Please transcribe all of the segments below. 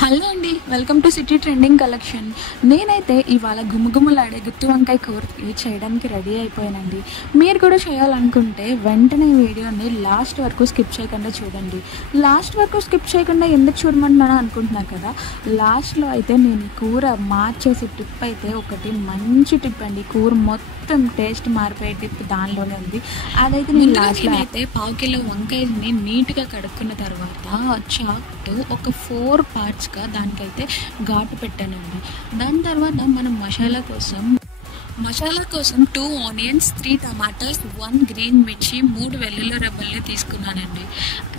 Hello అండి, welcome to city trending collection. నేనైతే ఇవాళ గుమగుమలాడే గుత్తి వంకాయ కూర చేయడానికి రెడీ అయిపోయానండి. మీరు కూడా చేయాలనుకుంటే వెంటనే ఈ వీడియోని లాస్ట్ వరకు స్కిప్ చేయకుండా చూడండి. లాస్ట్ వరకు స్కిప్ చేయకుండా ఎందుకు చూడమంటున్నానో అనుకుంటున్నారు కదా. లాస్ట్లో అయితే నేను ఈ కూర మార్చేసి టిప్ అయితే ఒకటి మంచి టిప్ అండి. కూర మొత్తం టేస్ట్ మారిపోయే టిప్ దానిలోనే ఉంది. అదైతే నేను లాస్ట్లో అయితే 1/2 కిలో వంకాయని నీట్గా కడుక్కున్న తర్వాత చాక్తో ఒక 4 పార్ట్స్గా దానికైతే ఘాటు పెట్టానండి. దాని తర్వాత మనం మసాలా కోసం 2 ఆనియన్స్, 3 టమాటాస్, 1 గ్రీన్ మిర్చి, 3 వెల్లుల్లి రెబ్బల్ని తీసుకున్నానండి.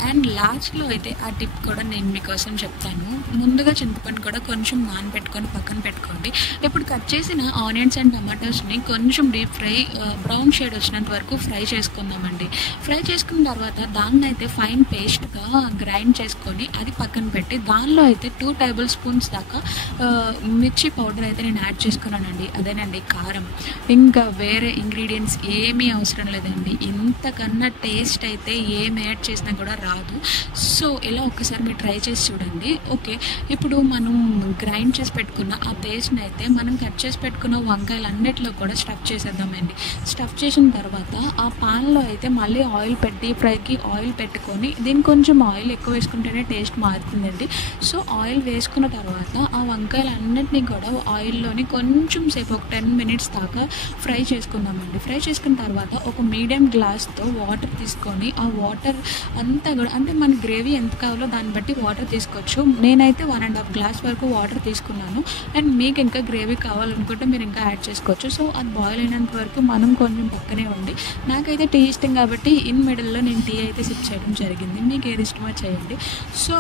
అండ్ లాస్ట్లో అయితే ఆ టిప్ కూడా నేను మీకోసం చెప్తాను. ముందుగా చింతపండు కూడా కొంచెం నానబెట్టుకొని పక్కన పెట్టుకోండి. ఇప్పుడు కట్ చేసిన ఆనియన్స్ అండ్ టమాటాస్ని కొంచెం డీప్ ఫ్రై, బ్రౌన్ షేడ్ వచ్చినంత వరకు ఫ్రై చేసుకుందామండి. ఫ్రై చేసుకున్న తర్వాత దాన్ని అయితే ఫైన్ పేస్ట్గా గ్రైండ్ చేసుకొని అది పక్కన పెట్టి దానిలో అయితే 2 టేబుల్ స్పూన్స్ దాకా మిర్చి పౌడర్ అయితే నేను యాడ్ చేసుకున్నానండి. అదేనండి కారం. ఇంకా వేరే ఇంగ్రీడియంట్స్ ఏమీ అవసరం లేదండి. ఇంతకన్నా టేస్ట్ అయితే ఏం యాడ్ చేసినా కూడా రాదు. సో ఇలా ఒక్కసారి మీరు ట్రై చేసి చూడండి. ఓకే, ఇప్పుడు మనం గ్రైండ్ చేసి పెట్టుకున్న ఆ పేస్ట్ని అయితే మనం కట్ చేసి పెట్టుకున్న వంకాయలు అన్నిటిలో కూడా స్టఫ్ చేసేద్దామండి. స్టఫ్ చేసిన తర్వాత ఆ పాన్లో అయితే మళ్ళీ ఆయిల్ పెట్టి ఫ్రైకి ఆయిల్ పెట్టుకొని, దీనికి కొంచెం ఆయిల్ ఎక్కువ వేసుకుంటేనే టేస్ట్ మారుతుందండి. సో ఆయిల్ వేసుకున్న తర్వాత ఆ వంకాయలు అన్నిటినీ కూడా ఆయిల్లోని కొంచెం సేపు ఒక 10 మినిట్స్ దాకా ఫ్రై చేసుకుందామండి. ఫ్రై చేసుకున్న తర్వాత ఒక మీడియం గ్లాస్తో వాటర్ తీసుకొని ఆ వాటర్ అంతా కూడా, అంటే మన గ్రేవీ ఎంత కావాలో దాన్ని బట్టి వాటర్ తీసుకోవచ్చు. నేనైతే 1.5 గ్లాస్ వరకు వాటర్ తీసుకున్నాను. అండ్ మీకు ఇంకా గ్రేవీ కావాలనుకుంటే మీరు ఇంకా యాడ్ చేసుకోవచ్చు. సో అది బాయిల్ అయినంత వరకు మనం కొంచెం పక్కనే ఉండి, నాకైతే టీ ఇష్టం కాబట్టి ఇన్ మిడిల్లో నేను టీ అయితే సిప్ చేయడం జరిగింది. మీకు ఏది ఇష్టమో చేయండి. సో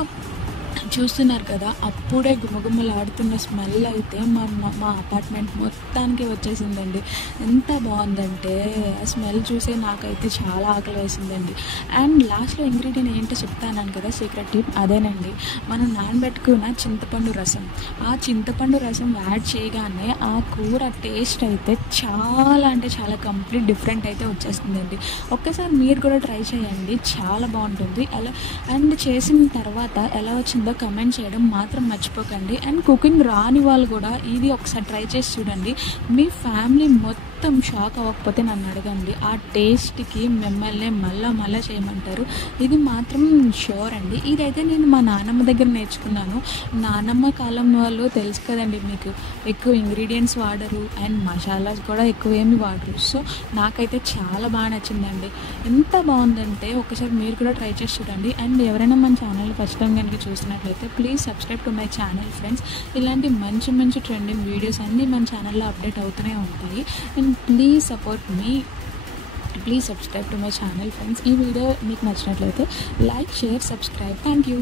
చూస్తున్నారు కదా, అప్పుడే గుమగుమలాడుతున్న స్మెల్ అయితే మా అపార్ట్మెంట్ మొత్తానికి వచ్చేసిందండి. ఎంత బాగుందంటే ఆ స్మెల్ చూసే నాకైతే చాలా ఆకలి వేసిందండి. అండ్ లాస్ట్లో ఇంగ్రీడియంట్ ఏంటో చెప్తాను కదా, సీక్రెట్ టిప్ అదేనండి. మనం నానబెట్టుకున్న చింతపండు రసం. ఆ చింతపండు రసం యాడ్ చేయగానే ఆ కూర టేస్ట్ అయితే చాలా అంటే చాలా కంప్లీట్ డిఫరెంట్ అయితే వచ్చేస్తుందండి. ఒక్కసారి మీరు కూడా ట్రై చేయండి, చాలా బాగుంటుంది. అండ్ చేసిన తర్వాత ఎలా వచ్చిందో కమెంట్ చేయడం మాత్రం మర్చిపోకండి. అండ్ కుకింగ్ రాని వాళ్ళు కూడా ఇది ఒకసారి ట్రై చేసి చూడండి. మీ ఫ్యామిలీ మొత్తం షాక్ అవ్వకపోతే నన్ను అడగండి. ఆ టేస్ట్కి మిమ్మల్ని మళ్ళా చేయమంటారు. ఇది మాత్రం షూర్ అండి. ఇదైతే నేను మా నాన్నమ్మ దగ్గర నేర్చుకున్నాను. నాన్నమ్మ కాలం వాళ్ళు తెలుసు కదండి మీకు, ఎక్కువ ఇంగ్రీడియంట్స్ వాడరు అండ్ మసాలాస్ కూడా ఎక్కువ ఏమి వాడరు. సో నాకైతే చాలా బాగా నచ్చిందండి. ఎంత బాగుందంటే ఒకసారి మీరు కూడా ట్రై చేసి చూడండి. అండ్ ఎవరైనా మన ఛానల్ ఫస్ట్ టైం కనుక చూసినట్లయితే please subscribe to my channel friends. ఇలాంటి మంచి ట్రెండింగ్ వీడియోస్ అన్నీ మన ఛానల్లో అప్డేట్ అవుతూనే ఉంటాయి. And please support me, please subscribe to my channel friends. ఈ వీడియో మీకు నచ్చినట్లయితే like, share, subscribe. Thank you.